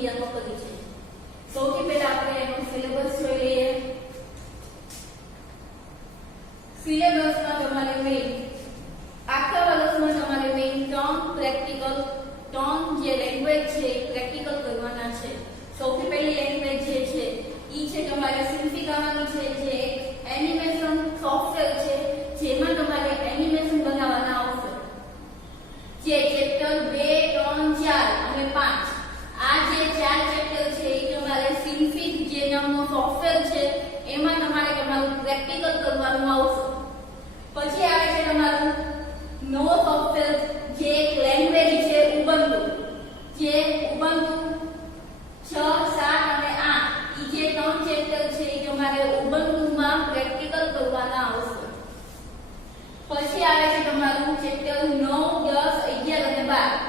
ક્રિયાઓ કરી છે। સૌથી પહેલા આપણે એનો સિલેબસ જોઈ લઈએ। સિલેબસમાં તમારે મેઇન આખા વર્ષમાં તમારે મેઇન 3 પ્રેક્ટિકલ 3 જે લેંગ્વેજ છે પ્રેક્ટિકલ કરવાના છે। સૌથી પહેલી લેંગ્વેજ જે છે ઈ છે તમારે સિમ્ફિક આવવાની છે, જે એનિમેશન સોફ્ટવેર છે જેમાં તમારે એનિમેશન બનાવવાના આવશે। જે ચેપ્ટર 2, 3, 4 અને 5 આ જે 4 ચેપ્ટર છે એ તમારે સિમ્ફિક જે નામનો સોફ્ટવેર છે એમાં તમારું પ્રેક્ટિકલ કરવાનું આવશે। પછી આવે છે તમારું નવો સોફ્ટવેર જે એક લેંગ્વેજ છે ઉબુન્ટુ, જે ઉબુન્ટુ 6, 7 અને 8 ઈ જે 3 ચેપ્ટર છે એ તમારે ઉબુન્ટુમાં પ્રેક્ટિકલ કરવાના આવશે। પછી આવે છે તમારું ચેપ્ટર 9, 10, 11 અને 12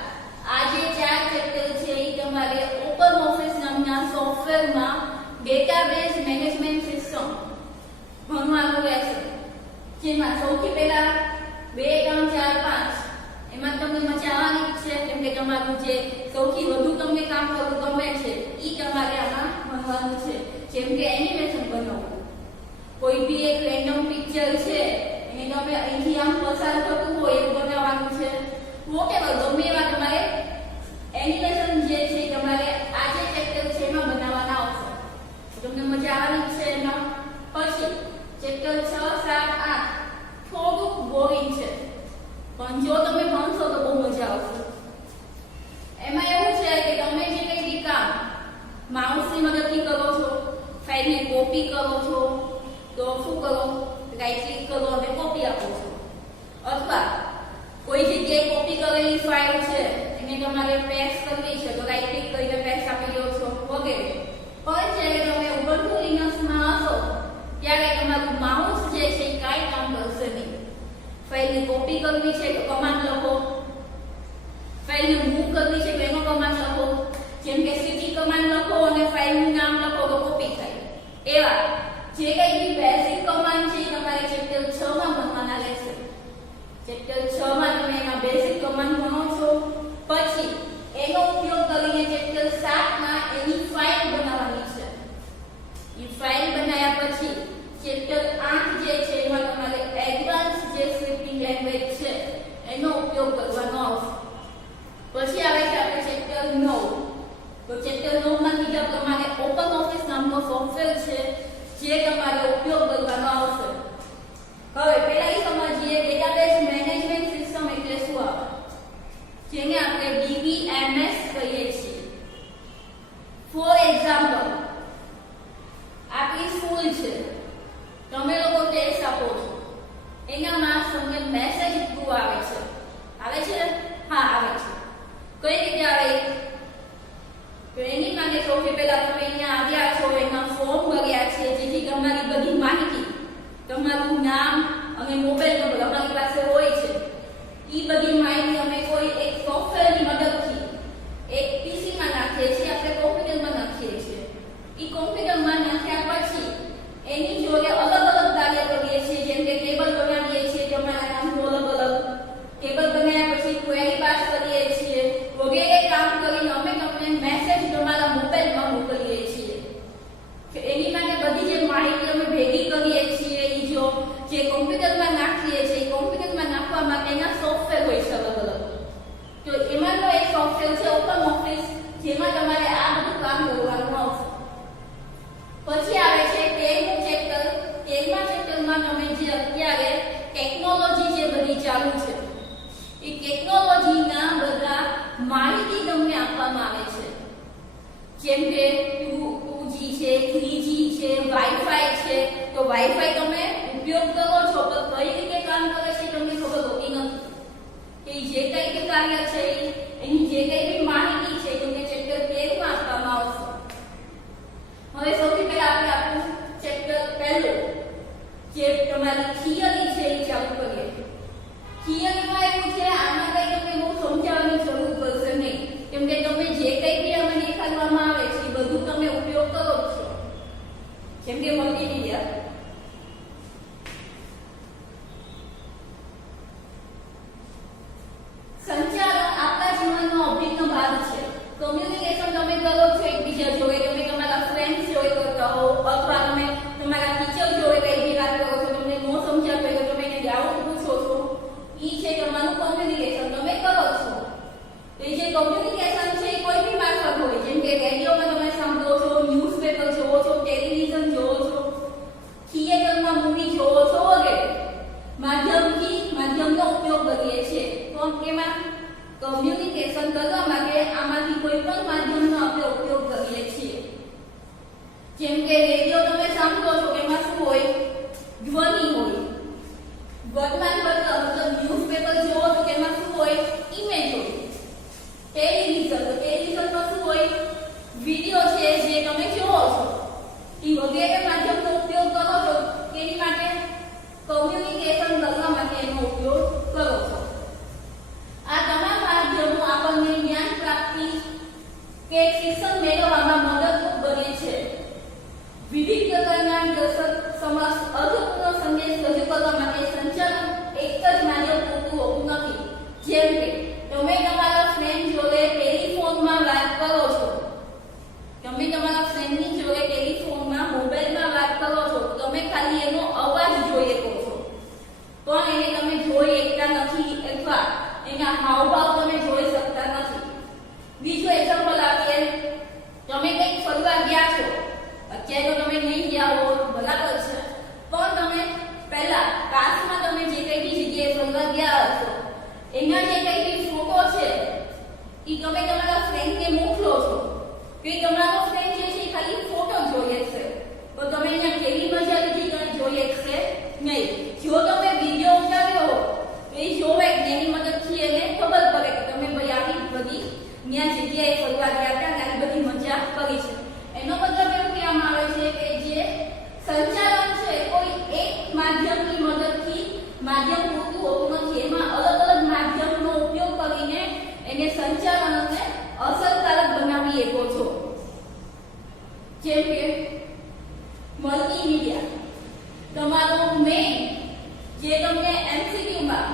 આ જે 4 ચેપ્ટર છે એ તમારે ઓપન ઓફિસ નામના સોફ્ટવેરમાં ડેટાબેઝ મેનેજમેન્ટ સિસ્ટમ ભણવાનું રહેશે। જેમાં સૌથી પહેલા 2, 3, 4, 5 એમાં તમને મજા આવવાની છે, કેમ કે તમારું જે સૌથી વધુ તમને કામ કરવું ગમે છે ઈ તમારે આમાં ભણવાનું છે। જેમ કે એનિમેશન બનાવવું, કોઈ બી એક રેન્ડમ પિક્ચર છે એને તમે અહીંથી આમ પસાર થતું હોય એવું બનાવવાનું છે। વોટેવર ગમે એવા તમારે એનિમેશન જે છે તમારે આ જે ચેપ્ટર છે એમાં બનાવવાના આવશે। તમને મજા આવવાની છે એમાં। પછી ચેપ્ટર 6, 7, 8 થોડુંક બોરિંગ છે, પણ જો તમે ભણશો તો બહુ મજા આવશે। એમાં એવું છે કે તમે જે કંઈ બી કામ માઉસની મદદથી કરો છો, ફાઇલને કોપી કરો છો, તો શું કરો, રાઈટ ક્લિક કરો અને કોપી આપો છો, અથવા કોઈ જગ્યાએ કોપી કરેલી ફાઇલ છે એને તમારે પેસ્ટ કરવી છે તો રાઈટ ક્લિક કરીને પેસ્ટ આપી દો છો વગેરે। પણ જ્યારે તમે ઉબુન્ટુ લિનક્સમાં હશો ત્યારે તમારું માઉસ જે છે એ કાંઈ કામ કરશે નહીં। ફાઇલને કોપી કરવી છે તો કમાન્ડ લખો, ફાઇલને મૂવ કરવી છે તો એનો કમાન્ડ લખો, જેમ કે સીટી કમાન્ડ લખો અને ફાઇલનું નામ લખો તો કોપી થાય। એવા જે કંઈ બી બેઝિક કમાન્ડ છે તમારે ચેપ્ટર 6 માં ભણવાના રહેશે। ચેપ્ટર 6 માં તમે એના બેઝિક કમાન્ડ ભણો છો, પછી એનો ઉપયોગ કરીને ચેપ્ટર 7 માં એની ફાઇલ બનાવવાની છે। એ ફાઇલ બનાવ્યા પછી ચેપ્ટર 8 જે છે એમાં તમારે એડવાન્સ જે સ્ક્રિપ્ટિંગ લેંગ્વેજ છે એનો ઉપયોગ કરવાનો આવશે। પછી આવે છે આપણે ચેપ્ટર 9। તો ચેપ્ટર 9 માં કીધા પ્રમાણે ઓપન ઓફિસ નામનો સોફ્ટવેર છે જે તમારે ઉપયોગ કરવાનો આવશે। હવે પહેલા એ સમજીએ ડેટાબેઝ મેનેજમેન્ટ સિસ્ટમ એટલે શું આવે, જેને આપણે DBMS કહીએ છીએ। ફોર એક્ઝામ્પલ, આપણી સ્કૂલ છે, તમે લોકો ટેસ્ટ આપો છો, એનામાં તમને મેસેજ થ્રુ આવે છે હા આવે છે। કઈ રીતે આવે તો એની માટે સૌથી પહેલા તમે અહીંયા આવ્યા છો, એના ફોર્મ ભર્યા છે, જેથી તમારી બધી માહિતી, તમારું નામ અને મોબાઈલ નંબર અમારી પાસે હોય છે, એ બધી માહિતી અમે કોઈ એક સોફ્ટવેરની મદદથી એક પીસીમાં નાખીએ છીએ, આપણે કોમ્પ્યુટરમાં નાખીએ છીએ। એ કોમ્પ્યુટરમાં નાખ્યા પછી એની જોડે અલગ અલગ કાર્ય કરીએ છીએ, જેમ કે ટેબલ બનાવીએ છીએ, તમારા નામનું અલગ અલગ ટેબલ બનાવ્યા પછી ક્વેરી પાસ કરીએ છીએ વગેરે કામ કરીને અમે તમને મેસેજ તમારા મોબાઈલમાં મોકલીએ છીએ। એની માટે બધી જે માહિતી અમે ભેગી કરીએ છીએ એ જો જે કોમ્પ્યુટરમાં નાખીએ છીએ, કોમ્પ્યુટરમાં નાખવા માટેના સોફ્ટવેર હોય છે અલગ અલગ। તો એમાંનો એક સોફ્ટવેર છે ઓપન ઓફિસ, જેમાં તમારે આ બધું કામ કરવાનું આવશે। પછી આવે છે 13મું ચેપ્ટર। 13મા ચેપ્ટરમાં તમે જે અત્યારે ટેકનોલોજી જે બધી ચાલુ છે એ ટેકનોલોજીના બધા માહિતી તમને આપવામાં આવે છે, જેમ કે 2G છે, 3G છે, વાઈફાઈ છે। તો વાઈફાઈ તમે ઉપયોગ કરો છો પણ કઈ રીતે કામ કરે છે તમને ખબર હોતી નથી, કે જે કંઈ બી કાર્ય છે એની જે કંઈ બી માહિતી છે તમને ચેપ્ટર 13 માં આપવામાં આવશે। હવે સૌથી પહેલા આપણે આપણું ચેપ્ટર પહેલું જે તમારી થિયરી છે એ ચાલુ કરીએ। થિયરીમાં એવું છે, આમાં કંઈ તમને બહુ સમજાવવાની જરૂર પડશે નહીં, કેમ કે તમે જે કંઈ બી આમાં દેખાડવામાં આવે છે એ બધું તમે ઉપયોગ કરો છો, જેમ કે મલ્ટીમીડિયા। સંચાલન આપણા કમ્યુનિકેશન કરવા માટે આમાંથી કોઈ પણ માધ્યમનો આપણે ઉપયોગ કરીએ છીએ. જેમ કે રેડિયો તમે સાંભળો છો કે એમાં શું હોય? ધ્વનિ હોય. વર્તમાનપત્ર મતલબ ન્યૂઝપેપર જોવો તો કે એમાં શું હોય? ઇમેજ હોય. ટેલિવિઝન તો ટેલિવિઝનમાં શું હોય? વિડિયો છે જે તમે જોવો છો. એ વગેરે માધ્યમનો ઉપયોગ કરો છો તેની માટે કમ્યુનિકેશન કરવા માટે એનો ઉપયોગ કરો છો. આ તમામ માધ્યમો આપણને જ્ઞાન પ્રાપ્તિ કે શિક્ષણ મેળવવામાં મદદરૂપ બને છે. વિવિધ પ્રકારના દર્શક સમક્ષ અર્થપૂર્ણ સંદેશ રજૂ કરવા માટે સંચાલન એક જ માધ્યમ પૂરતું હોતું નથી. જેમ કે તમે તમારા ફ્રેન્ડ જોડે ટેલિફોનમાં વાત કરો છો. તમે તમારા ફ્રેન્ડની જોડે ટેલિફોનમાં મોબાઈલમાં વાત કરો છો. તમે ખાલી એનો અવાજ જોઈ શકો છો, પણ એને તમે જોઈ શકતા નથી અથવા એના હાવભાવ તમે જોઈ શકતા નથી. બીજું એક્ઝામ્પલ આપીએ. તમે કંઈક ફરવા ગયા છો. અત્યારે તો તમે નહીં ગયા હો, બરાબર છે, પણ તમે પહેલા પાસમાં તમે જે કઈ બી જગ્યાએ ફરવા ગયા હશો એના જે કઈ બી ફોટો છે એ તમે તમારા ફ્રેન્ડને મોકલો છો. કે તમારો ફ્રેન્ડ જે છે ખાલી ફોટો જોઈએ છે, તો તમે અહીંયા કેવી મજા લીધી તમે જોઈએ છે નહીં. જો તમે વિડિયો ઉતાર્યો હો તો એ જોવે કે એની મદદથી એને ખબર પડે કે તમે ભાઈ આવી બધી ત્યાં જગ્યાએ ફરવા ગયા હતા અને આવી બધી મજા કરી છે. એનો મતલબ એવું કહેવામાં આવે છે કે જે સંચાલન છે કોઈ એક માધ્યમની મદદથી માધ્યમ પૂરતું હોતું નથી. એમાં અલગ અલગ માધ્યમનો ઉપયોગ કરીને એને સંચાલનને અસરકારક બનાવી શકો છો. જેમ કે મલ્ટીમીડિયા. તમારો મેઇન જે તમને એમસીક્યુમાં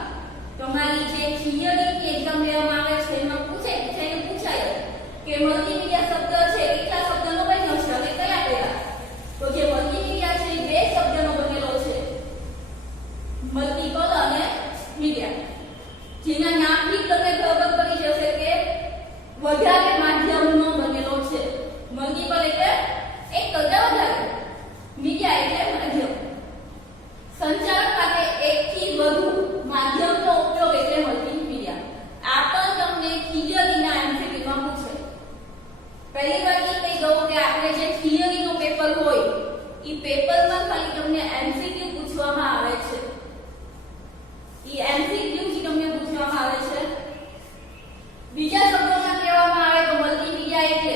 તમારી જે થિયરીની એક્ઝામ લેવામાં આવે છે એમાં પૂછાય કે મલ્ટીમીડિયા શબ્દ છે કેટલા શબ્દનો બન્યો છે અને કયા કયા? તો જે મલ્ટીમીડિયા છે એ બે શબ્દનો બનેલો છે, મલ્ટીપલ અને મીડિયા. જેના નામથી તમને ખબર પડી જશે કે વધારે માધ્યમનો બનેલો છે. મલ્ટીપલ એટલે એક કરતા વધારે, મીડિયા એટલે માધ્યમ. સંચાર માટે એકથી વધુ માધ્યમનો ઉપયોગ એટલે મલ્ટીમીડિયા. આ પણ તમને થિયરીના એમસીક્યુમાં પૂછે. પહેલી વાત એ કહી દઉં કે આપણે જે થિયરીનો પેપર હોય એ પેપરમાં ખાલી તમને એમસીક્યુ પૂછવામાં આવે છે. એ એમસીક્યુ જ તમને પૂછવામાં આવે છે. બીજા શબ્દોમાં કહેવામાં આવે તો મલ્ટીમીડિયા એટલે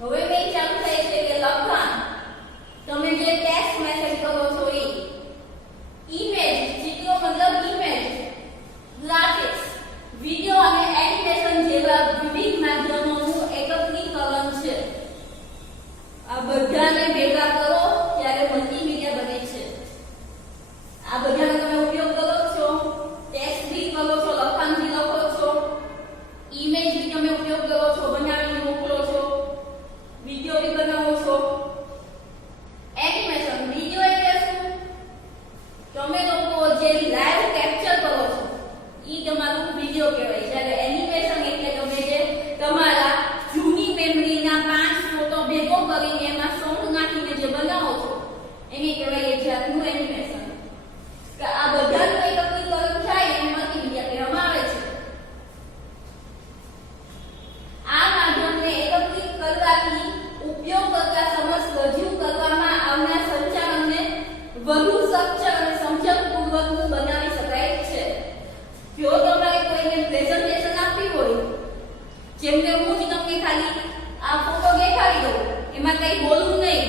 હવે મેં ચાલુ થાય છે કે લખાણ, તમે જે ટેક્સ્ટ મેસેજ કરો છો એ, ઇમેજ, ચિત્રો મતલબ ઇમેજ, ગ્રાફિક્સ, વિડિયો અને એનિમેશન જેવા વિવિધ માધ્યમોનું એકત્રીકરણ છે. આ બધાને ભેગા કરો ત્યારે મલ્ટીમીડિયા બને છે. આ બધાનો તમે ઉપયોગ કરો છો, ટેક્સ્ટ બી કરો છો, લખાણ બી લખો છો, ઇમેજ બી તમે ઉપયોગ કરો છો, બનાવીને મોકલો છો, વિડિયો બી બનાવો છો. એનિમેશન, વિડિયો એટલે શું? તમે લોકો જે લાઈવ કેપ્ચર કરો છો ઈ તમારું વિડિયો કહેવાય. જ્યારે એનિમેશન એટલે તમે જે તમારા જૂની મેમરીના 5 ફોટો ભેગો કરીને એમાં સોંગ નાખીને જે બનાવો છો એને કહેવાય એક જાતનું એનિમેશન. કે આ બધાનું એકત્રીકરણ થાય એને મલ્ટીમીડિયા કહેવામાં આવે છે. આ માધ્યમને એકત્રિત કરવાથી ઉપયોગકર્તા સમક્ષ રજૂ કરવામાં આવનાર સંચાલનને વધુ સચોટ અને સમજણપૂર્વકનું બનાવી શકાય છે. જો તમારે કોઈને પ્રેઝન્ટેશન આપવી હોય, જેમ કે હું જ તમને ખાલી આ ફોટો દેખાડી દઉં, એમાં કંઈ બોલવું નહીં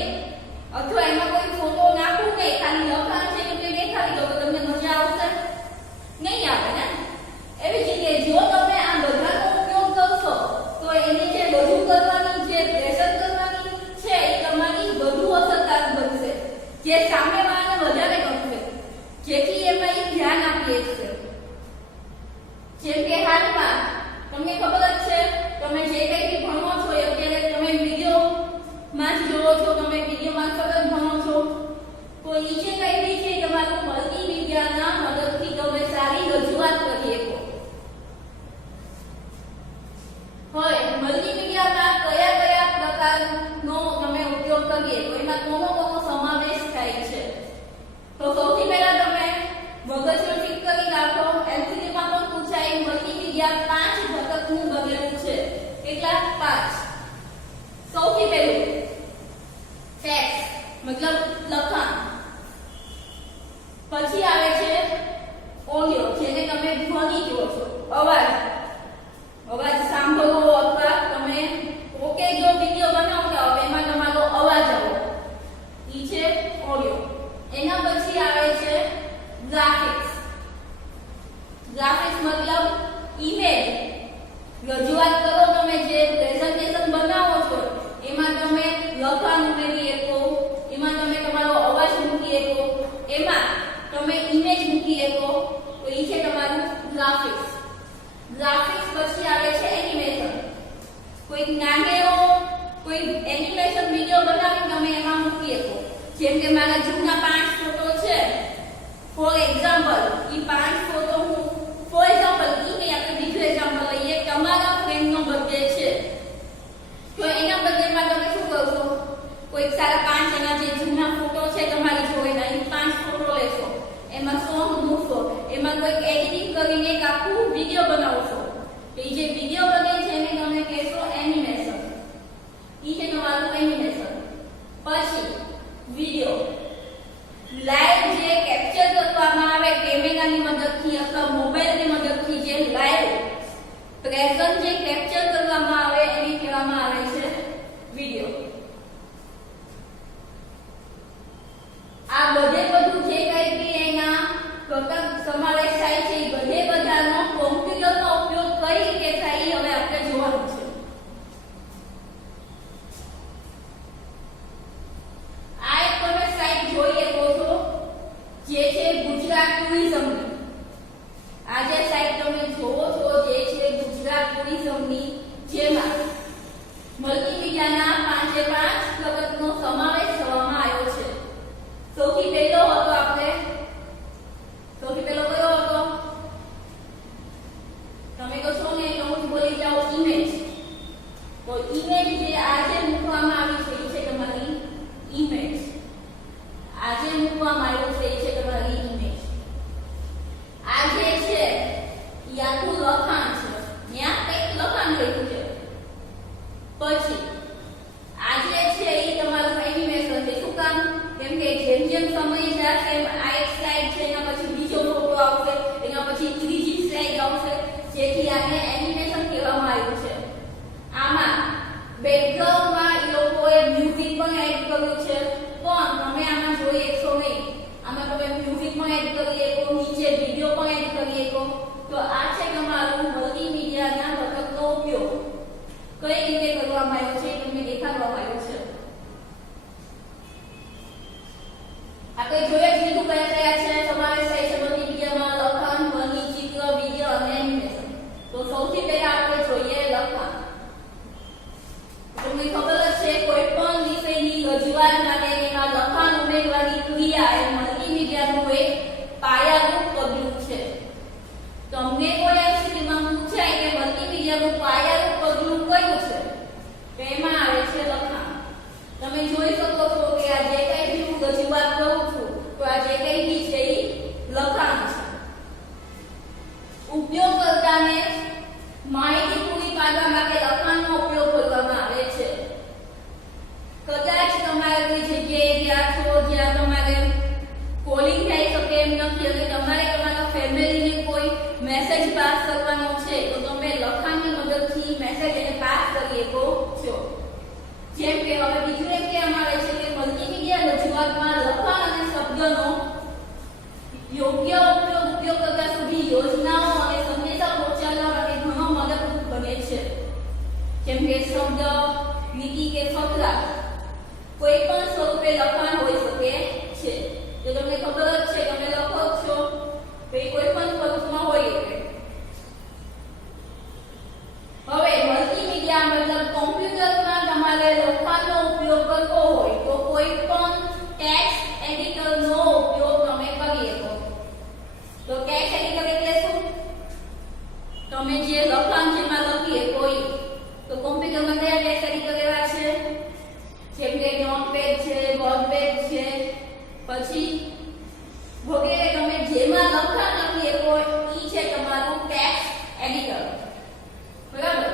અથવા એમાં કોઈ ફોટો નાખવું નહીં, ખાલી લખાણ છે એટલે દેખાડી દઉં, તો તમને મજા આવશે? નહીં આવે ને? એવી જ રીતે જો તમે આ બધાનો ઉપયોગ કરશો તો એને જે રજૂ કરવાની, જે પ્રેઝન્ટ કરવાની છે એ તમારી વધુ અસરકારક બનશે, જે સામેવાળાને વધારે ગમશે, જેથી એમાં એ ધ્યાન આપીએ છે. જેમ કે હાલમાં તમને ખબર જ છે, તમે જે કંઈ બી ભણો છો અત્યારે તમે વિડીયોમાં જ જોવો છો, તમે વિડીયોમાં સતત ભણો છો, તો એ જે કંઈ બી છે તમારું મલ્ટીમીડિયાના મદદથી તમે સારી રજૂઆત કરી શકો. હવે મલ્ટીમીડિયામાં કયા કયા પ્રકારનો તમે ઉપયોગ કરીએ તો એમાં કોનો સમાવેશ થાય છે? તો સૌથી પહેલા તમે મગજને ઠીક કરી રાખો. એમસીક્યુમાં પણ પૂછાય મલ્ટીમીડિયા 5 ઘટકનું રજૂઆત કરો, તમે જે પ્રેઝન્ટેશન બનાવો છો એમાં તમે લખાણ ઉમેરી શકો, એમાં તમે તમારો અવાજ મૂકી શકો, એમાં તમે ઇમેજ મૂકી શકો. તો એ છે તમારું ગ્રાફિક્સ. ગ્રાફિક્સ પછી આવે છે એનિમેશન. કોઈ નાનેરો કોઈ એનિમેશન વિડિયો બનાવી તમે એમાં મૂકી શકો. જેમ કે મારા જૂના 5 ફોટો છે, ફોર એક્ઝામ્પલ એ 5 ફોટો હું ફોર એક્ઝામ્પલ કે આપણે બીજું એક્ઝામ્પલ લઈએ, તમારા ફ્રેન્ડનો બર્થડે છે તો એના બર્થડેમાં તમે શું કરશો, કોઈ સારા 5 એના જે જૂના ફોટો છે તમારી જોડે એ 5 ફોટો લેશો, એમાં સોંગ મૂકશો, એમાં કોઈ એડિટિંગ કરીને એક આખું વિડિયો બનાવશો. તો એ જે વિડિયો બને છે એને તમે કહેશો એનિમેશન. એ છે તમારું એનિમેશન. પછી વિડિયો લાઈવ જે કેપ્ચર કરવામાં આવે કેમેરાની મદદથી અથવા મોબાઈલની મદદથી, જે લાઈવ પ્રેઝન્ટ જે કેપ્ચર કરવામાં આવે એને કહેવામાં આવે છે વિડિયો. આ બધું જે કંઈ બી એના ઘટક સમાવેશ થાય છે એ બધાનો કોમ્પ્યુટરનો ઉપયોગ કઈ રીતે થાય એ હવે આપણે જોવાનું છે. આ એક તમે સાઇટ જોઈ શકો છો જે છે ગુજરાત ટુરિઝમની. આ જે સાઇટ તમે જોવો છો જે છે ગુજરાત ટુરિઝમની, જેમાં મલ્ટીમીડિયાના 5 ઘટકનો સમાવેશ કરવામાં આવ્યો છે. સૌથી પહેલો હતો સૌથી પહેલો કયો હતો? તમે કહો છો ને તો હું બોલી જાઉં ઇમેજ. તો ઇમેજ જે આજે મૂકવામાં આવી છે એ છે તમારી ઇમેજ. આજે મૂકવામાં આવ્યો છે એ છે તમારી ઇમેજ. આ જે છે એ આખું લખાણ છે, ત્યાં કંઈક લખાણ લખ્યું છે. પછી આ જે છે એ તમારું એનિમેશન છે. શું કામ? કેમ કે જેમ સમય જશે એમ આ એક સ્લાઇડ છે, એના પછી બીજો ફોટો આવશે, એના પછી ત્રીજી સ્લાઇડ આવશે, જેથી આને એનિમેશન કહેવામાં આવ્યું છે. આમાં બેકગ્રાઉન્ડમાં એ લોકોએ મ્યુઝિક પણ એડ કર્યું છે, પણ તમે આમાં જોઈ શકશો નહીં. આમાં તમે મ્યુઝિક પણ એડ કરી શકો, નીચે વિડિયો પણ એડ કરી શકો. તો આ છે તમારું મલ્ટીમીડિયાના ઘટકનો ઉપયોગ. કઈ રીતે કરવામાં આવ્યો છે તમને દેખાડવામાં આવ્યું છે. આપણે જોઈએ લીધું કયા છે સમાવેશ થાય છે મલ્ટીમીડિયામાં: લખાણ, ધ્વનિ, ચિત્ર, વિડિયો અને એનિમેશન. તો સૌથી પહેલા આપણે જોઈએ લખાણ. તમને ખબર જ છે કોઈ પણ વિષયની રજૂઆત માટે એમાં લખાણ ઉમેરવાની ક્રિયા એ મલ્ટીમીડિયાનું એક પાયારૂપ પગલું છે. તમને કોઈ એમસીક્યુમાં પૂછાય કે મલ્ટીમીડિયાનું પાયારૂપ પગલું કયું છે, તો એમાં આવે છે લખાણ. તમે જોઈ શકો છો કે આ જે કંઈ બી હું રજૂઆત કરું છું તો આ જે કંઈ બી છે એ લખાણ છે. ઉપયોગકર્તાને માહિતી પૂરી પાડવા માટે લખાણનો ઉપયોગ કરવામાં આવે છે. કદાચ તમારે કોઈ જગ્યાએ ગયા છો જ્યાં તમારે કોલિંગ થઈ શકે એમ નથી અને તમારે તમારા ફેમિલીને કોઈ મેસેજ પાસ કરવાનો છે તો તમે લખાણની મદદથી મેસેજ એને પાસ કરી શકો છો. જેમ કે હવે બીજું એમ કહેવામાં આવે છે કે મલ્ટીમીડિયા રજૂઆતમાં લખાણ અને શબ્દનો યોગ્ય ઉપયોગ ઉપયોગકર્તા સુધી યોજનાઓ અને સંદેશા પહોંચાડવા માટે ઘણો મદદરૂપ બને છે. જેમ કે શબ્દ, લીટી કે ફકરા કોઈ પણ સ્વરૂપે લખાણ હોઈ શકે છે. જો તમને ખબર જ છે તમે લખો છો તો એ કોઈ પણ સ્વરૂપમાં હોઈ શકે. હવે મલ્ટીમીડિયા મતલબ કોમ્પ્યુટરમાં તમારે લખાણનો ઉપયોગ કરવો હોય તો કોઈ પણ ટેક્સ્ટ એડિટરનો ઉપયોગ તમે કરી શકો. તો ટેક્સ્ટ એડિટર એટલે શું? તમે જે લખાણ જેમાં લખીએ કોઈ તો કોમ્પ્યુટરમાં કયા ટેક્સ્ટ એડિટર એવા છે? જેમ કે નોટપેડ છે, વર્ડપેડ છે, પછી વગેરે. તમે જેમાં લખાણ લખીએ તો ઈ છે તમારું ટેક્સ્ટ એડિટર. બરાબર?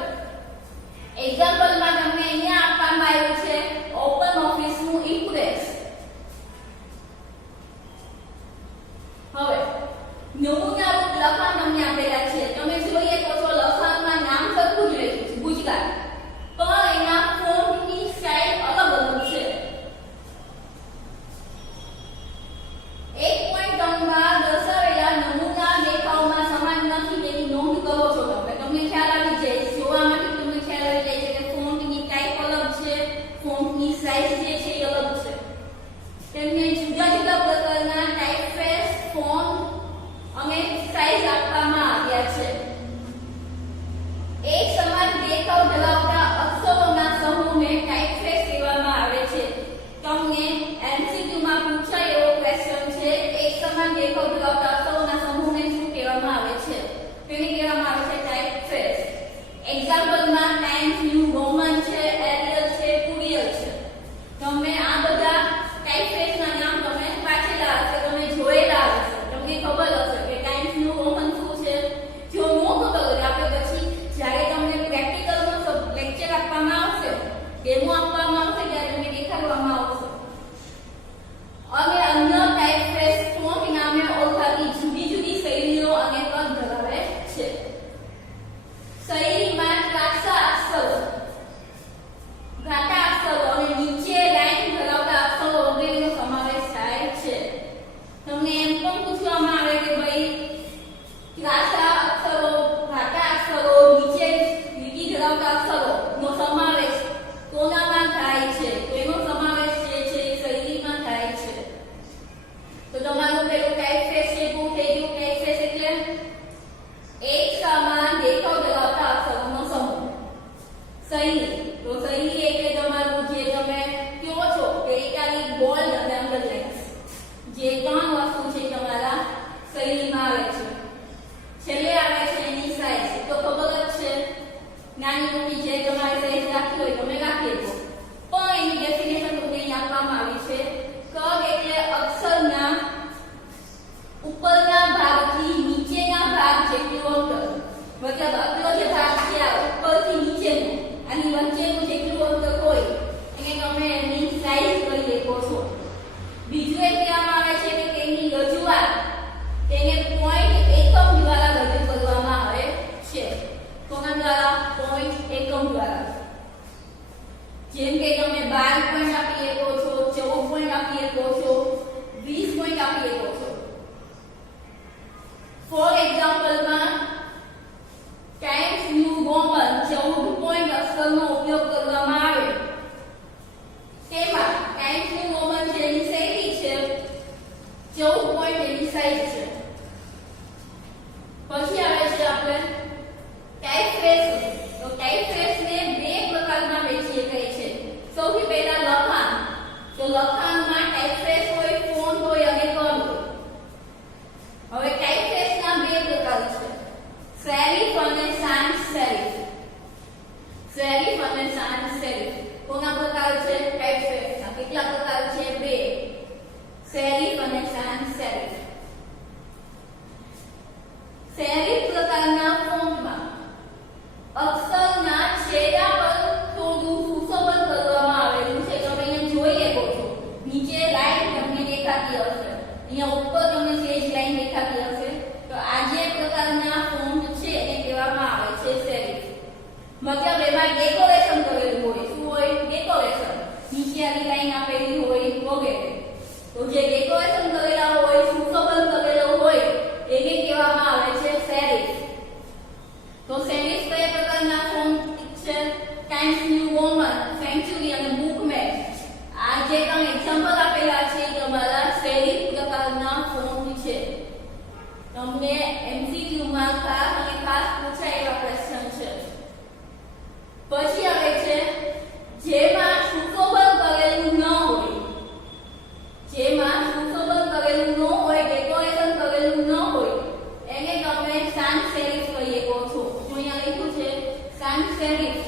એક્ઝામ્પલમાં તમને અહીંયા આપવામાં આવ્યું છે ઓપન ઓફિસનું ઇમ્પ્રેસ. હવે નમૂનારૂપ લખાણ તમને આપેલા છે. તમે જોઈએ તો લખાણમાં નાની મોટી જે તમારે સાઈઝ રાખવી હોય તમે રાખી શકો. પણ એની ડેફિનેશન તમને અહીં આપવામાં આવી છે. કગ એટલે અક્ષરના ઉપરના ભાગથી નીચેના ભાગ જેટલું અંતર. મતલબ આટલો જે ભાગ છે આ ઉપરથી નીચેનો આની વચ્ચેનું જેટલું અંતર હોય એને તમે એની સાઈઝ કરી શકો છો. બીજું એક કહેવામાં આવે છે કે તેની રજૂઆત તેને પોઈન્ટ એકમ દ્વારા રજૂ કરવામાં આવે છે. કોના દ્વારા? પોઈન્ટ એકમ દ્વારા. જેમ કે તમે 12 પોઈન્ટ આપી શકો છો, 14 પોઈન્ટ આપી શકો છો, 20 પોઈન્ટ આપી શકો છો. ફોર એક્ઝામ્પલમાં ટાઈમ્સ ન્યુ રોમન 14 પોઈન્ટ અક્ષરનો ઉપયોગ કરવામાં આવે. તેમાં ટાઈમ્સ ન્યુ રોમન જેની શૈલી છે 14 પોઈન્ટ એની સાઈઝ છે. પછી આવે છે આપણે ટાઇપફેસ. તો ટાઇપફેસને બે પ્રકારમાં વહેંચી શકાય છે. સૌથી પહેલા લખાણ. તો લખાણમાં ટાઇપફેસ હોય, ફોન્ટ હોય અને કળ હોય. હવે ટાઇપફેસના બે પ્રકાર છે, સેરિફ અને સાન્સ સેરિફ. સેરિફ અને સાન્સ સેરિફ કોના પ્રકાર છે? ટાઇપફેસના. કેટલા પ્રકાર છે? બે, સેરિફ અને સાન્સ સેરિફ. સેરિફ પ્રકારના ફોન્ટમાં અક્ષરના છેડા પર થોડું સુશોભન કરવામાં આવેલું છે. તમે અહીંયા જોઈ શકો છો, નીચે લાઈન તમને દેખાતી હશે, અહીંયા ઉપર તમને સેજ લાઈન દેખાતી હશે. તો આ જે પ્રકારના ફોન્ટ છે એને કહેવામાં આવે છે સેરિફ. મતલબ એમાં ડેકોરેશન કરેલું હોય. શું હોય? ડેકોરેશન. નીચે આવી લાઈન આપેલી હોય વગેરે. તો જે ડેકોરેશન કરેલા હોય, સુશોભન કરેલું હોય એને કહેવામાં આવે છે સેરિફ. તો સેરિફ કયા પ્રકારના ફોન્ટ છે? ટાઈમ્સ ન્યુ રોમન, સેન્ચુરી અને બુકમેન. આ જે તમે એક્ઝામ્પલ આપેલા છે તમારા સેરિફ પ્રકારના ફોન્ટ છે. તમને MCQ માં ખાસ અને ખાસ પૂછાયેલા ક્વેશ્ચન છે. પછી આવે છે જેમાં સુશોભન કરેલું ન હોય. જેમાં સુશોભન કરેલું ન હોય, ડેકોરેશન કરેલું ન હોય એને તમે સાન્સ સેરિફ કહી શકો છો. અહીંયા લખ્યું છે સાન્સ સેરિફ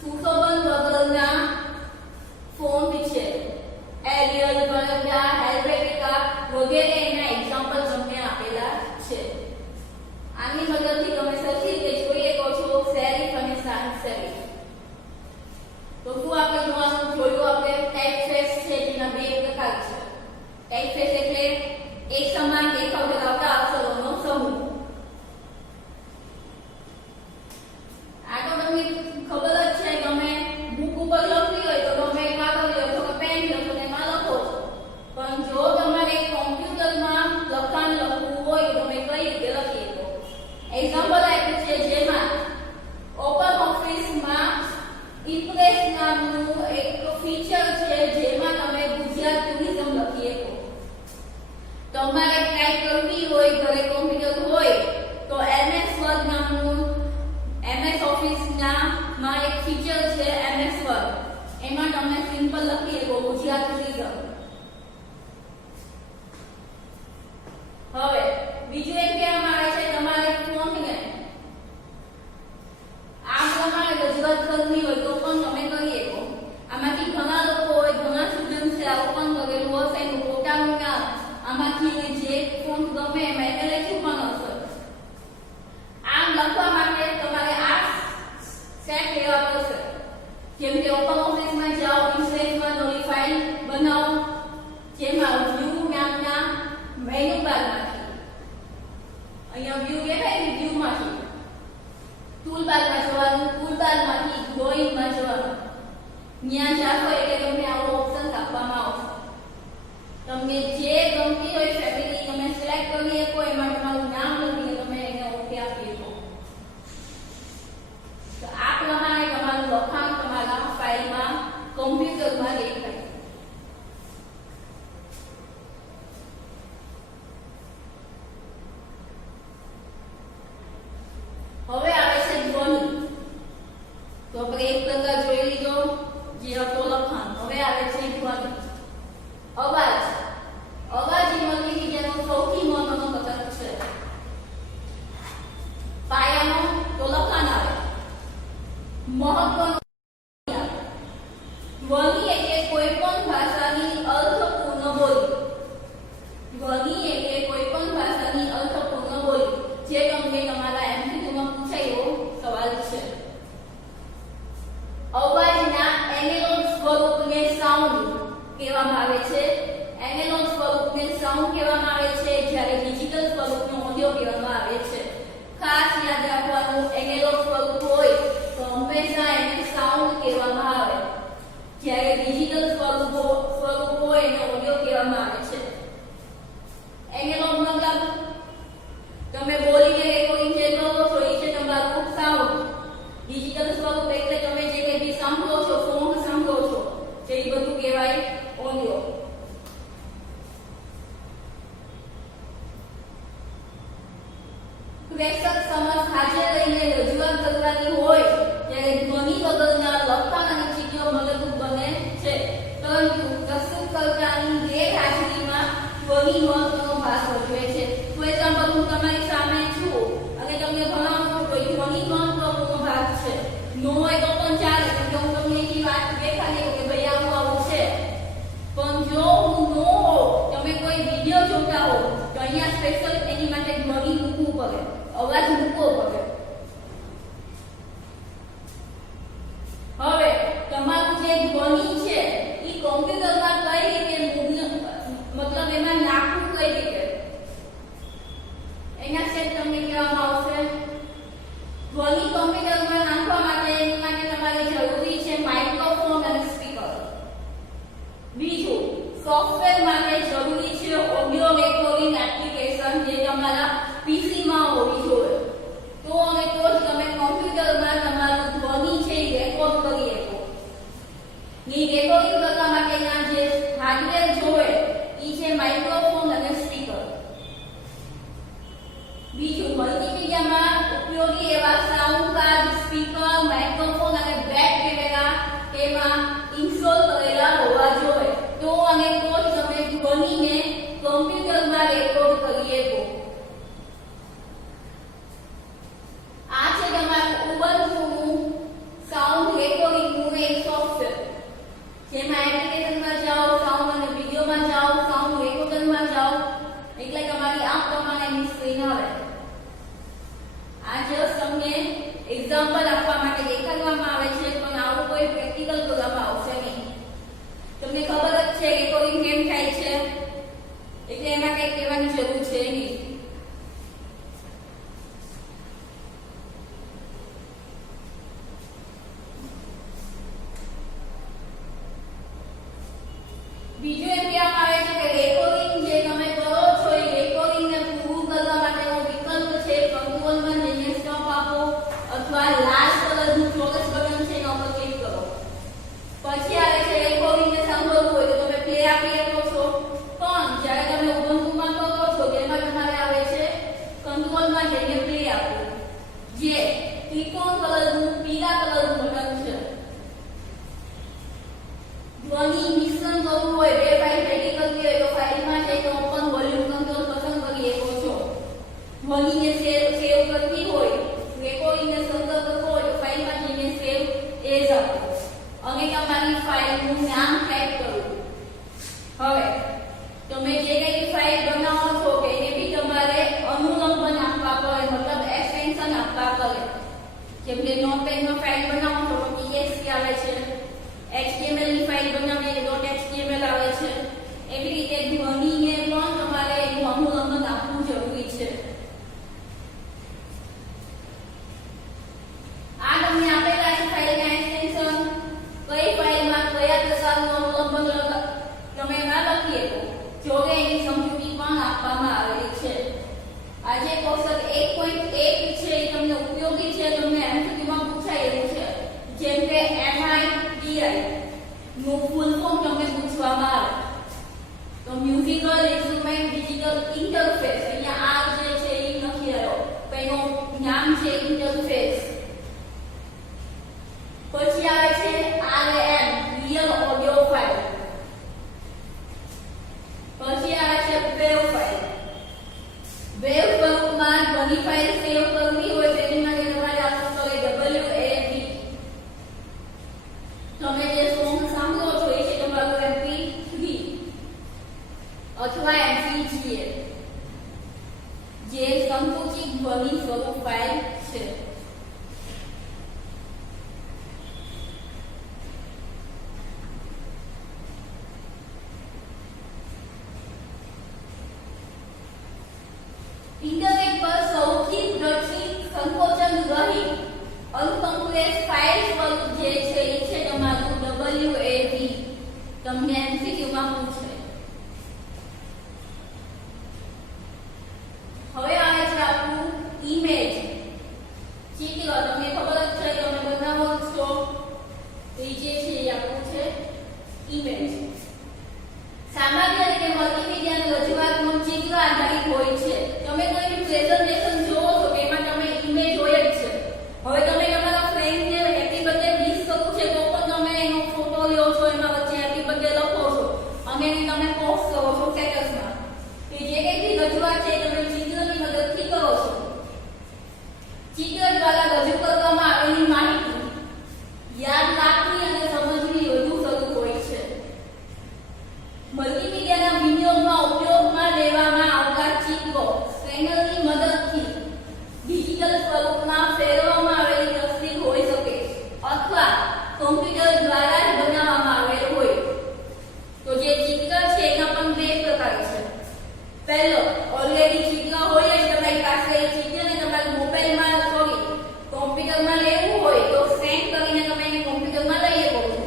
સુશોભન વગરના ફોન્ટ છે. એરિયલ, વરંડા, હેલ્વેટિકા વગેરે એના એક્ઝામ્પલ તમને આપેલા છે. આની મદદથી તમે સરખી રીતે જોઈ શકો છો સેરિફ અને સાન્સ સેરિફ. તો શું આપણે જોયું? આપણે ટાઇપફેસ છે જેના બે પ્રકાર છે. ટાઇપફેસ એટલે એક સમાન દેખાવ ધરાવતા અક્ષરોનો સમૂહ. આ તો તમને ખબર જ છે, તમે બુક ઉપર લખવી હોય તો તમે કાગળ લો છો કે પેન લો છો એમાં લખો છો. પણ જો તમારે કોમ્પ્યુટરમાં લખાણ લખવું હોય તો તમે કઈ રીતે લખી શકો? એક્ઝામ્પલ આપ્યું છે જેમાં ઓપન ઓફિસમાં ઇમ્પ્રેસ નામનું એક ફીચર છે જેમાં તમે ગુજરાત ટુરિઝમ લખી શકો. તમારે ટાઈપ કરવી હોય, ઘરે કોમ્પ્યુટર હોય તો MS વર્ડ નામનું MS ઓફિસના માં એક ફીચર છે MS વર્ડ. એમાં તમે સિમ્પલ લખી શકો ગુજરાત ટુરિઝમ. હવે બીજું એક કહેવામાં આવે છે તમારે ફોન્ટને આ પ્રમાણે રજૂઆત કરવી હોય તો પણ તમે કરી શકો. આમાંથી ઘણા લોકો હોય, ઘણા સ્ટુડન્ટ્સ આવું પણ કરેલું હશે એનું પોતાનું નામ આમાંથી જે ફોન્ટ ગમે એમાં એને લખ્યું પણ હશે. આમ લખવા માટે તમારે આ સેટ લેવા પડશે. જેમ કે ઓપન ઓફિસમાં જાઓ, ઇન્સ્ટેન્ટમાં નવી ફાઇલ બનાવો જેમાં વ્યૂ નામના મેનુ બારમાંથી અહીંયા વ્યૂ દેખાય ને, વ્યૂમાંથી ટૂલબારમાં જવાનું, ટૂલબારમાંથી ડ્રોઈંગમાં જવાનું. ત્યાં જાઓ એટલે તમને આવો ઓપ્શન આપવામાં આવશે. તમને જે ગમતી હોય ફેમિલી તમે સિલેક્ટ કરી શકો, એમાં તમારું નામ લખીને તમે એને ઓકે આપી શકો. તો આ પ્રમાણે તમારું લખાણ તમારા ફાઇલમાં કોમ્પ્યુટરમાં દેખાય. હવે આવે છે ધ્વનિ. તો આપણે એક પ્રકાર જોઈ લીધો જે હતો લખાણ. હવે આવે છે ધ્વનિ. અવાજ. અવાજ એ મલ્ટીમીડિયાનો સૌથી મહત્વનો ઘટક છે. પાયાનો તો લખાણ આવે. મહત્વનો ધ્વનિ એટલે કોઈ પણ ભાષાની અર્થપૂર્ણ બોલી. ધ્વનિ એટલે કોઈ પણ ભાષાની અર્થપૂર્ણ બોલી. જે તમને તમારા એમસીક્યુમાં પૂછાયો સવાલ છે. અવાજના એનાલોગ સ્વરૂપને સાઉન્ડ કહેવામાં આવે છે. એનાલોગ સ્વરૂપને સાઉન્ડ કહેવામાં આવે છે, જ્યારે ડિજિટલ સ્વરૂપને ઓડિયો કહેવામાં આવે છે. ખાસ યાદ રાખવાનું, એનાલોગ સ્વરૂપ હોય તો હંમેશા એને સાઉન્ડ કહેવામાં આવે, જ્યારે ડિજિટલ સ્વરૂપ હોય એને ઓડિયો કહેવામાં આવે છે. એનાલોગ મતલબ તમે બોલીને રેકોર્ડિંગ જે કરો છો એ છે તમારું સાઉન્ડ. ડિજિટલ સ્વરૂપ એટલે તમે જે કંઈ બી સાંભળો છો, સોંગ સાંભળો છો, જે એ બધું કહેવાય ઓડિયો. પ્રેક્ષક સમક્ષ હાજર રહીને રજૂઆત કરવાની હોય ત્યારે ધ્વનિ વગરના લખાણ અને ચિત્રો મદદરૂપ બને છે, પરંતુ પ્રસ્તુતકર્તાની ગેરહાજરીમાં ધ્વનિ મહત્વનો ભાગ ભજવે છે. ફોર એક્ઝામ્પલ, હું તમારી સામે છું અને તમને ભણાવું છું તો ધ્વનિ મહત્વપૂર્ણ ભાગ છે. નો હોય તો પણ ચાલે, કેમ કે હું તમને એની વાત દેખાડી કે ભાઈ આવું આવું છે. પણ જો હું નો હોઉં, તમે કોઈ વિડીયો જોતા હો તો અહીંયા સ્પેશિયલ એની માટે ધ્વનિ મૂકવું પડે, અવાજ મૂકવો પડે. હવે તમારું જે ધ્વનિ છે એ કોમ્પ્યુટરમાં કઈ રીતે મતલબ એમાં નાખવું કઈ રીતે એના સ્ટેપ તમને કહેવામાં આવશે. ધ્વનિ કોમ્પ્યુટરમાં નાખવા માટે એની માટે તમારે જરૂરી છે માઇક્રોફોન અને સ્પીકર. બીજું, સોફ્ટવેર માટે જરૂરી છે ઓડિયો રેકોર્ડિંગ એપ્લિકેશન, જે તમારા પીસીમાં હોવી જોઈએ. તો અને તો જ તમે કોમ્પ્યુટરમાં તમારું ધ્વનિ છે એ રેકોર્ડ કરી શકો. એ રેકોર્ડિંગ કરવા માટેના જે હાર્ડવેર જોવે એ છે માઇક્રોફોન અને સ્પીકર. બીજું, મલ્ટીમીડિયામાં ઉપયોગી એવા સાઉન્ડ કાર્ડ, સ્પીકર, માઇક્રોફોન અને બેક કેમેરા એમાં ઇન્સ્ટોલ કરેલા હોવા જોઈએ. તો અને તો જ તમે ધ્વનિને કોમ્પ્યુટરમાં રેકોર્ડ કરી શકો. આ છે તમારું ઉબુન્ટુનું સાઉન્ડ રેકોર્ડિંગનું એક સોફ્ટવેર, જેમાં એપ્લિકેશનમાં જાઓ, સાઉન્ડ અને વિડીયોમાં જાઓ, સાઉન્ડ રેકોર્ડરમાં જાઓ, એટલે તમારી આ પ્રમાણેની સ્ક્રીન આવે. આ જસ્ટ તમને એક્ઝામ્પલ આપવા માટે દેખાડવામાં આવે છે, પણ આવું કોઈ પ્રેક્ટિકલ કરવામાં આવશે નહીં. તમને ખબર જ છે રેકોર્ડિંગ કેમ થાય છે, એટલે એમાં કંઈ કહેવાની જરૂર છે નહીં. બીજું એમ કહેવામાં આવે છે કે રેકોર્ડિંગ જે તમે કરો છો એ રેકોર્ડિંગને પૂરું કરવા માટેનો વિકલ્પ છે કંટ્રોલમાં જઈને સ્ટોપ આપો અથવા લાલ કલરનું ચોરસ બટન છે એના ઉપર ક્લિક કરો. પછી આવે છે રેકોર્ડિંગને સાંભળવું હોય તો તમે પ્લે આપી શકો છો, પણ જ્યારે તમે ઉબુન્ટુમાં કરો છો તેમાં તમારે આવે છે કંટ્રોલમાં જઈને પ્લે આપવું, જે ત્રિકોણ કલરનું પીળા કલરનું બટન છે. ધ્વનિ મિશ્રણ કરવું હોય, બે ફાઇલ ભેગી કરવી હોય તો ફાઇલમાં જઈને ઓપન વોલ્યુમ કંટ્રોલ પસંદ કરી શકો છો. ધ્વનિને સેવ કરવી હોય, રેકોર્ડિંગને સંગ્રહ કરવો હોય તો ફાઇલમાં જઈને સેવ એઝ આપો અને તમારી ફાઇલનું નામ ટાઈપ કરવું. હવે તમે જે કંઈ ફાઇલ બનાવો છો કે એને બી તમારે અનુલંબન આપવા પડે, મતલબ એક્સટેન્શન આપવા પડે. જેમ કે નોટપેડમાં ફાઇલ બનાવો છો તો TXT આવે છે, HTML ની ફાઇલ બનાવીએ તો .html આવે છે. એવી રીતે ધ્વનિને પણ તમારે એનું અનુલંબન આપવું જરૂરી છે. આ તમને આપેલા છે ફાઇલના એક્સટેન્શન, કઈ ફાઇલમાં કયા પ્રકારનું અનુલંબન તમે એમાં લખી શકો. જોકે એની સમજૂતી પણ આપવામાં આવેલી છે. આજે કોષ્ટક 1.1 છે એ તમને ઉપયોગી છે, તમને એમસીક્યુમાં પૂછાયેલું છે. જેમ કે MIDI નું ફૂલ ફોર્મ તમને પૂછવામાં આવે તો મ્યુઝિકલ ઇન્સ્ટ્રુમેન્ટ ડિજિટલ ઇન્ટરફેસ, અહીંયા આ જે છે એ લખી રહ્યો, એનું નામ છે ઇન્ટરફેસ. પછી આવે છે RAM, રિયલ ઓડિયો ફાઇલ. પછી આવે છે વેવ ફાઇલ. વેવ સ્વરૂપમાં ધ્વનિ ફાઇલ સેવ કરવી હોય તેની માટે તમારે આપવું પડે WAV, ઇમેજ. સામાન્ય રીતે મલ્ટીમીડિયાની રજૂઆતનું ચિત્ર આધારિત હોય છે. તમે કોઈ પ્રેઝન્ટેશન જોવો છો કે એમાં તમે ઇમેજ હોય જ છે. હવે તમે તમારા ફ્રેન્ડને હેપી બર્થડે વિશ કરવું છે તો પણ તમે એનો ફોટો લ્યો છો, એમાં વચ્ચે હેપી બર્થડે લખો છો અને એને તમે પોસ્ટ કરો છો સ્ટેટસમાં. કે જે કંઈ રજૂઆત છે તમે ચિત્રની મદદથી કરો છો. ચિત્ર દ્વારા રજૂ કરવામાં આવેલી માહિતી યાદ રાખવી અને સમજવી વધુ સરળ હોય છે. મલ્ટીમીડિયાના વિનિયોગમાં ઉપયોગમાં લેવામાં આવતા ચિત્રો સ્કેનરની મદદથી ડિજિટલ સ્વરૂપમાં ફેરવવામાં આવેલી તસવીર હોઈ શકે અથવા કમ્પ્યુટર દ્વારા જ બનાવવામાં આવેલ હોય. તો જે ચિત્ર છે એના પણ બે પ્રકાર છે. પહેલો, ઓલરેડી ચિત્ર હોય જ તમારી પાસે, એ ચિત્રને તમારા મોબાઈલમાં કોમ્પ્યુટરમાં લેવું હોય તો સ્કેન કરીને તમે એને કોમ્પ્યુટરમાં લઈ શકો છો.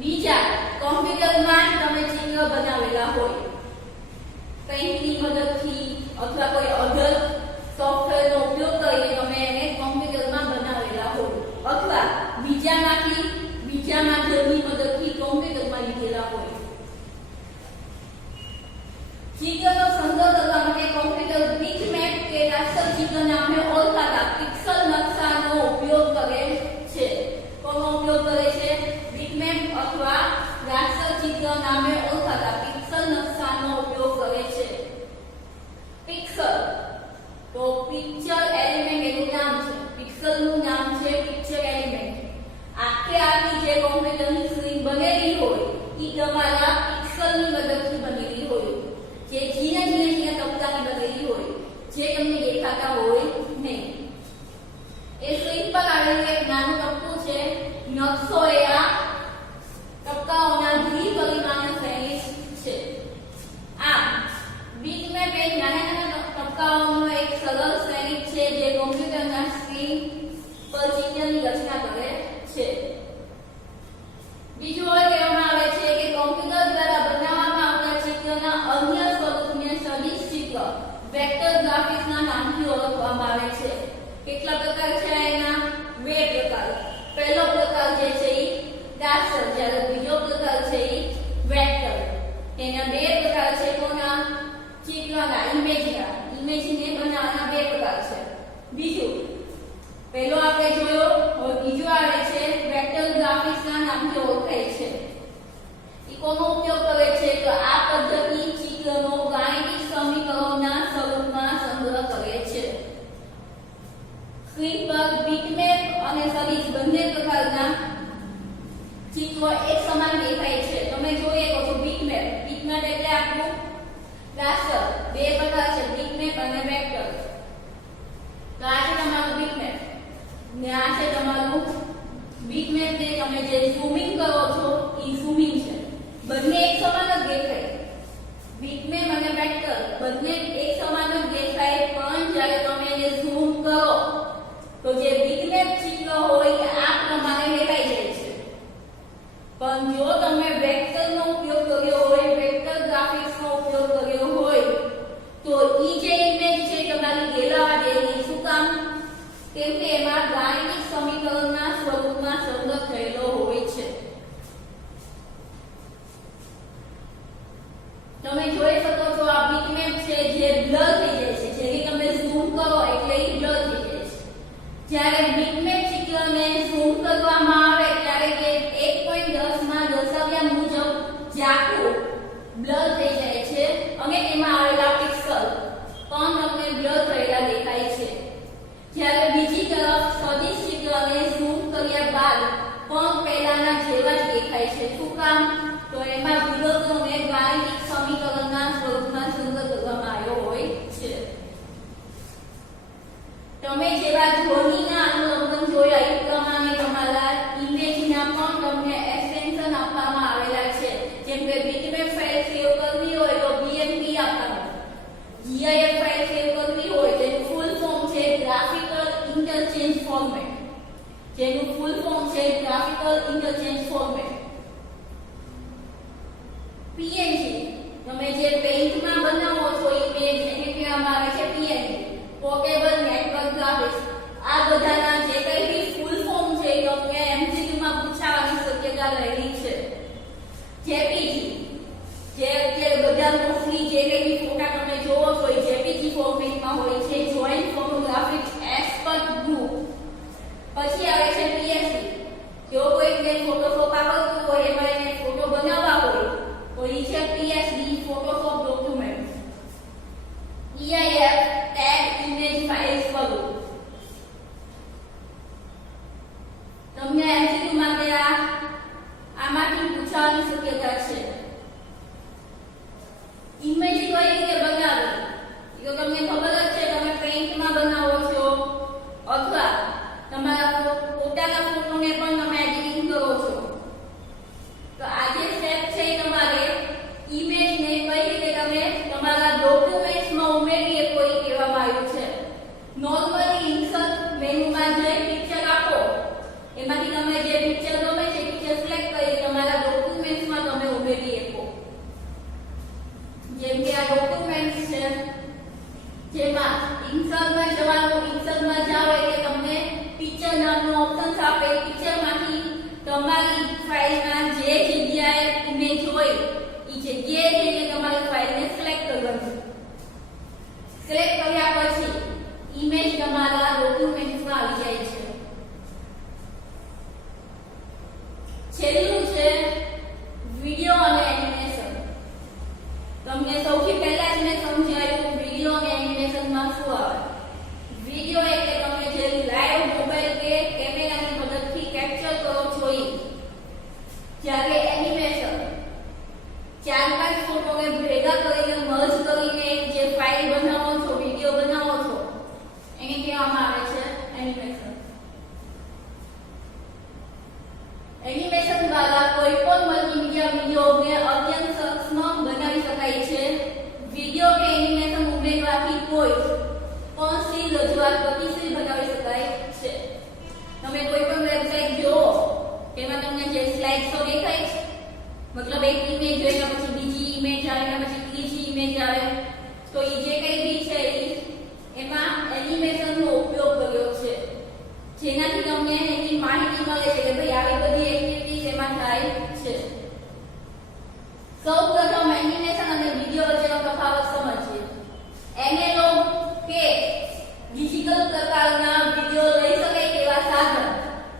બીજા, કોમ્પ્યુટરમાં તમે ચિત્ર બનાવેલા હોય પેઇન્ટની મદદથી અથવા કોઈ અધર સોફ્ટવેરનો ઉપયોગ કરીને તમે એને કોમ્પ્યુટરમાં બનાવેલા હોય અથવા બીજા માધ્યમની મદદથી કોમ્પ્યુટરમાં લીધેલા હોય. ચિત્રનો સંગ્રહ કરવા માટે કોમ્પ્યુટર બીટમેપ કે રાસ્ટર ચિત્ર નામે ઓળખાતા પિક્સેલ નકશાનો ઉપયોગ કરે છે. કોનો ઉપયોગ કરે છે? બીટમેપ અથવા રાસ્ટર ચિત્ર નામે ઓળખાતા પિક્સેલ નકશાનો ઉપયોગ કરે છે. પિક્સેલ તો પિક્ચર એલિમેન્ટ એનું નામ છે. પિક્સેલનું નામ છે પિક્ચર એલિમેન્ટ. આખી જે કોમ્પ્યુટરની સ્ક્રીન બનેલી હોય એ તમારા પિક્સેલની મદદથી બનેલી હોય, જે ઝીણા તબક્કાની બનેલી હોય, જે તમને દેખાતા હોય નહીં. એ સ્ક્રીન પર આવેલું એક નાનું તબક્કું છે. નકશો એ આ તબક્કાઓના દ્વિપરિમાણીય શ્રેણી છે. આમ બીટમેપ એ નાના તબક્કાઓનો એક સરળ શ્રેણી છે જે કોમ્પ્યુટરના સ્ક્રીન પર ચિત્રની રચના કરે છે. બીજું એ કહેવામાં આવે છે કે કોમ્પ્યુટર દ્વારા બનાવવામાં આવતા ચિત્રના અન્ય સ્વરૂપને સદિશ ચિત્ર વેક્ટર ગ્રાફિક્સના નામથી ઓળખવામાં આવે છે. કેટલા પ્રકાર છે એના? બે પ્રકાર. પહેલો પ્રકાર જે છે એ રાસ્ટર, જ્યારે બીજો પ્રકાર છે એ વેક્ટર. એના બે પ્રકાર છે. કોના? ચિત્રના, ઇમેજના. ઇમેજને બનાવવાના બે પ્રકાર છે. બીજું, પહેલો આપણે જોયો, હવે બીજો આવે છે વેક્ટર ગ્રાફિક્સના નામથી ઓળખાય છે. એ કોનો ઉપયોગ કરે છે? તો આ પદ્ધતિ ચિત્રનો ગાણિતિક સમીકરણોના સ્વરૂપમાં સંગ્રહ કરે છે. સ્ક્રીન પર બીટમેપ અને સદિશ બંને પ્રકારના ચિત્રો એક સમાન દેખાય છે. તમે જોઈ શકો છો બીટમેપ. બીટમેપ એટલે આપણું રાસ્ટર. બે પ્રકાર છે, બીટમેપ અને વેક્ટર. તો આ છે તમારું બીટમેપ ને આ છે તમારું બીટમેપ. ને તમે જે ઝૂમિંગ કરો છો એ ઝૂમિંગ છે. બંને એક સમાન જ દેખાય. બીટમેપ અને વેક્ટર બંને એક સમાન જ દેખાય, પણ જ્યારે તમે એને ઝૂમ કરો તો જે બીટમેપ ચિત્ર હોય આ પ્રમાણે દેખાઈ જાય છે. પણ જો તમે વેક્ટરનો ઉપયોગ કર્યો હોય, વેક્ટર ગ્રાફિક્સનો ઉપયોગ કર્યો હોય તો ઈ જે ઇમેજ છે તમારી ઘેરાવા દેવી. શું કામ? કેમ કે એમાં ગાણિતિક સમીકરણના સ્વરૂપમાં સંગ્રહ થયેલો હોય છે. તમે જોઈ શકો છો આ બીટમેપ છે જે બ્લર થઈ જાય છે. જેથી તમે ઝૂમ કરો એટલે એ બ્લર થઈ જાય છે. જ્યારે બીટમેપ ચિત્રને ઝૂમ કરવામાં આવે ત્યારે તે 1.10 માં દર્શાવ્યા મુજબ ઝાંખું બ્લર થઈ જાય છે અને તેમાં આવેલા પિક્સેલ પણ તમને બ્લર થયેલા દેખાય છે. જ્યારે બીજી તરફ સદિશ ચિત્રને ઝૂમ કર્યા બાદ પણ પહેલાના જેવા જ દેખાય છે. શું કામ? તો એમાં વિગતોને ગાણિતિક સમીકરણના સ્વરૂપમાં સંગ્રહ કરવામાં આવ્યો હોય છે. તમે જેવા ધ્વનિના અનુલંબન જોયા એ પ્રમાણે તમારા ઇમેજના પણ તમને એક્સટેન્શન આપવામાં આવેલા છે. જેમ કે બીટમેપ ફાઇલ સેવ કરવી હોય તો BMP આપવાનું. GIF ફાઇલ સેવ કરવી હોય જેનું ફૂલ ફોર્મ છે ગ્રાફિકલ ઇન્ટરચેન્જ ફોર્મેટ. જેનું ફૂલ ફોર્મ છે ગ્રાફિકલ ઇન્ટરચેન્જ ફોર્મેટ. PNG તમે જે પેઇન્ટમાં બનાવો છો ઇમેજ એને કહેવામાં આવે છે PNG, પોર્ટેબલ નેટવર્ક ગ્રાફિક્સ. આ બધાના જે કંઈ બી ફૂલ ફોર્મ છે તમને MCQ માં પૂછાવાની શક્યતા રહેલી છે. તમને એમસીક્યુ માટે આમાંથી પૂછવાની શક્યતા છે. ઇમેજ કઈ રીતે બનાવવી તો તમને ખબર જ છે. તમે પેઇન્ટમાં બનાવો છો અથવા તમારા પોતાના ફોટોને પણ તમે એડિટિંગ કરો છો. તો આ જે સ્ટેપ છે તમારે ઇમેજને કઈ રીતે તમે તમારા ડોક્યુમેન્ટ્સમાં ઉમેરીએ કોઈ કહેવામાં આવ્યું છે. નોર્મલી ઇન્સર્ટ મેનુમાં જઈ પિક્ચર આપો, એમાંથી તમને જે પિક્ચર ગમે છે પિક્ચર સિલેક્ટ કરી તમારા ડોક્યુમેન્ટ્સમાં તમે ઉમેરી શકો. જેમ કે આ ડોક્યુમેન્ટ્સ છે, જેમાં ઇન્સર્ટમાં જવાનું, ઇન્સર્ટમાં જાઓ એટલે તમને પિક્ચર નામનો ઓપ્શન આપે. પિક્ચરમાંથી તમારી ફાઇલમાં જે જગ્યાએ ઇમેજ હોય એ જગ્યાએ જઈને તમારી ફાઇલને સિલેક્ટ કરવાની. સિલેક્ટ કર્યા પછી ઇમેજ તમારા ડોક્યુમેન્ટ્સમાં આવી જાય છે. છેલ્લું છે વિડિયો અને એનિમેશન. તમને સૌથી પહેલા જ મેં સમજાવ્યું વિડિયો અને એનિમેશનમાં શું આવે. વિડિયો એટલે તમે જે લાઈવ મોબાઈલ કે કેમેરાની મદદથી કેપ્ચર કરો છો એ. જ્યારે એનિમેશન 4-5 ફોટોને ભેગા કરીને મર્જ કરીને જે ફાઇલ બનાવો છો, વિડિયો બનાવો છો, એને કહેવામાં આવે છે એનિમેશન. એનિમેશન દ્વારા કોઈ પણ મલ્ટીમીડિયા વિડિયોને અત્યંત સૂક્ષ્મ બનાવી શકાય છે. વિડિયો કે એનિમેશન ઉમેરવાથી કોઈ પણ સીન રજૂઆત ગતિશીલ બનાવી શકાય છે. તમે કોઈ પણ વેબસાઇટ જુઓ, તેમાં તમને જે સ્લાઇડ શો દેખાય છે, મતલબ એક ઇમેજ જોઈને પછી બીજી ઇમેજ આવે ને પછી ત્રીજી ઇમેજ આવે, તો એ જે કંઈ બી છે એમાં એનિમેશનનો ઉપયોગ કર્યો છે. જેનાથી તમને એની માહિતી મળે છે કે ભાઈ આવી બધી એક્ટિવિટીઝ એમાં થાય છે. સૌપ્રથમ એનિમેશન અને વિડિયો વચ્ચેનો તફાવત સમજીએ. એનાલોગ કે ડિજિટલ પ્રકારના વિડિયો લઈ શકાય તેવા સાધન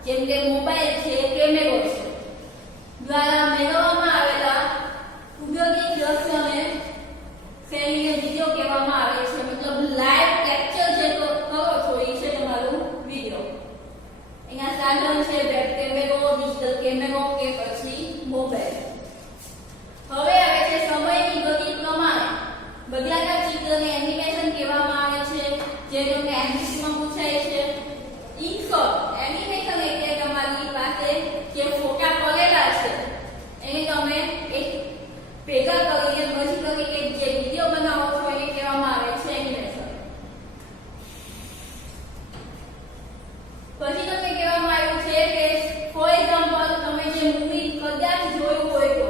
જેમ કે મોબાઈલ છે, કેમેરો છે, દ્વારા મેળવવામાં આવેલા કુદરતી દ્રશ્યોને શૈલીને વિડિયો કહેવામાં આવે છે. મતલબ લાઈવ કેપ્ચર જે કરો છો એ છે તમારું વિડિયો. એના સાધન છે વેબ કેમેરો, ડિજિટલ કેમેરો કે પછી મોબાઈલ. હવે આવે છે સમયની ગતિ પ્રમાણે બદલાતા ચિત્રને એનિમેશન કહેવામાં આવે છે. જે તમને એમસીક્યુમાં પૂછાય છે. ઇનશોર્ટ એનિમેશન એટલે તમારી પાસે જે ફોટા પડેલા છે એને તમે એક ભેગા કરીને મર્જ કરીને જે વિડિયો બનાવો છો એને કહેવામાં આવે છે એનિમેશન. પછી તમને કહેવામાં આવ્યું છે કે ફોર એક્ઝામ્પલ તમે જે મૂવી કદાચ જોયું હોય તો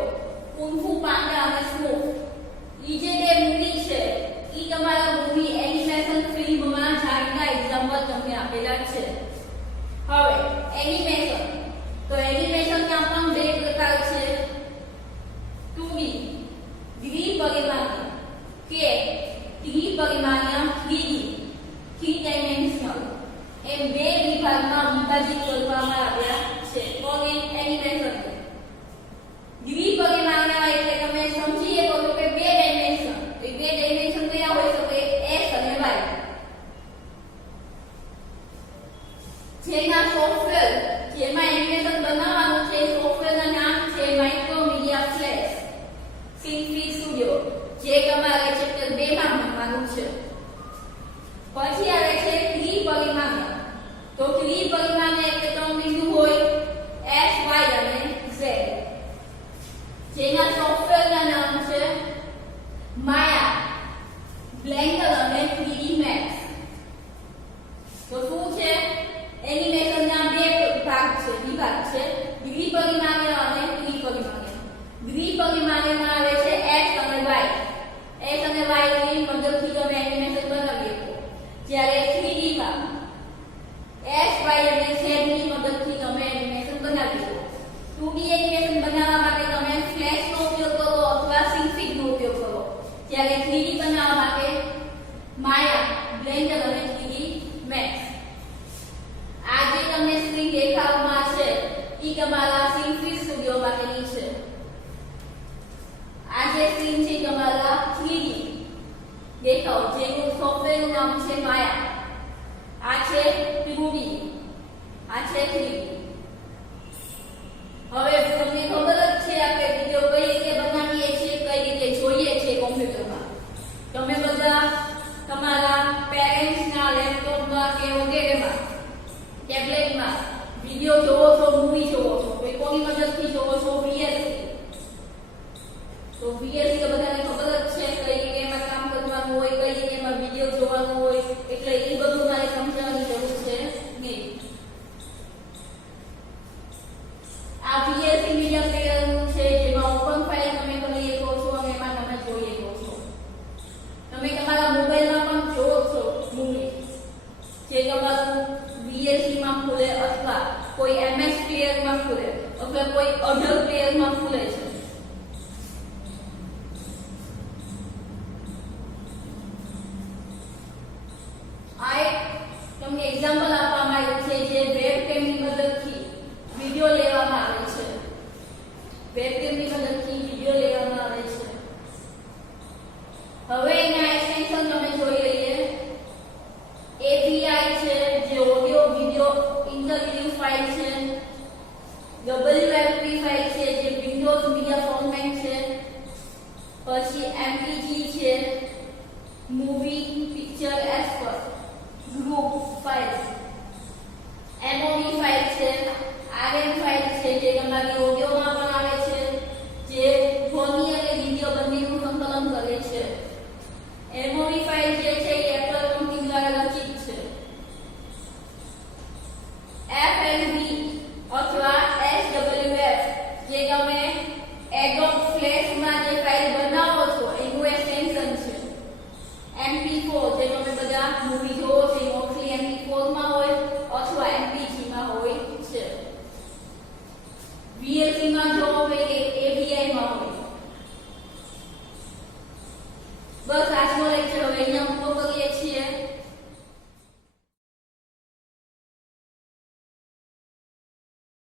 કુંફુ પાંડા અને સ્નોફ, ઈ જે બે મૂવી છે ઈ તમારા મૂવી એનિમેશન ફિલ્મમાં જાણીતા એક્ઝામ્પલ તમને આપેલા છે. હવે એનિમેશન, તો એનિમેશનના પણ બે પ્રકાર છે. 2D દ્વિપરિમાણીય કે ત્રિપરિમાણીય 3D 3 ડાયમેન્શનલ એમ બે વિભાગમાં વિભાજિત કરવામાં આવ્યા છે. કોને? એનિમેશન. દ્વિપરિમાણીય એટલે તમે સમજી શકો કે બે ડાયમેન્શન. એ બે ડાયમેન્શન કયા હોઈ શકે? x અને y. જેના સોફ્ટવેર જેમાં એનિમેશન બનાવવાનું છે સોફ્ટવેરનું નામ છે માઇક્રોમીડિયા ફ્લેશ સિમ્ફની સ્ટુડિયો, જે તમારે ચેપ્ટર 2 માં ભણવાનું છે. પછી આવે છે ત્રિપરિમાણીય. તો ત્રિપરિમાણીય એટલે ત્રણ બિંદુ હોય x, y અને z. જેના સોફ્ટવેરના નામ છે માયા, બ્લેન્ડર અને 3D મેક્સ. તો શું છે? એનિમેશનના બે વિભાગ છે, દ્વિપરિમાણીય અને ત્રિપરિમાણીય. દ્વિપરિમાણીયમાં આવે છે x અને y. x અને y ની મદદથી તમે એનિમેશન બનાવી શકો. જ્યારે 3D માં x, y અને z ની મદદથી તમે એનિમેશન બનાવી શકો. 2D એનિમેશન બનાવવા માટે તમે ફ્લેશનો ઉપયોગ કરો અથવા સિમ્ફિકનો ઉપયોગ કરો. જ્યારે 3D બનાવવા માટે માયા, બ્લેન્ડર અને 3D મેક્સ. આ જે તમને સ્ક્રીન દેખાવમાં છે ઈ તમારા સિમ્ફની સ્ટુડિયો માટેની છે. આ જે સ્ક્રીન છે તમારા 3D દેખાવ, જેનું સોફ્ટવેરનું નામ છે માયા. આ છે 2D, આ છે 3D. પ્લેયરમાં ખુલે અથવા કોઈ અધર પ્લેયરમાં ખુલે છે. આ એક તમને એક્ઝામ્પલ આપવામાં આવ્યું છે જે વેબકેમની મદદથી વિડિયો લેવામાં આવે છે. વેબકેમની મદદથી વિડિયો લેવામાં આવે છે. હવે એના એક્સટેન્શન તમે જોઈ લઈએ. API છે જે ઓડિયો વિડિયો ઇન્ટરવ્યુ ફાઇલ છે. WebP ફાઇલ છે જે વિન્ડોઝ મીડિયા ફોર્મેટ છે. પછી MPG છે, મૂવી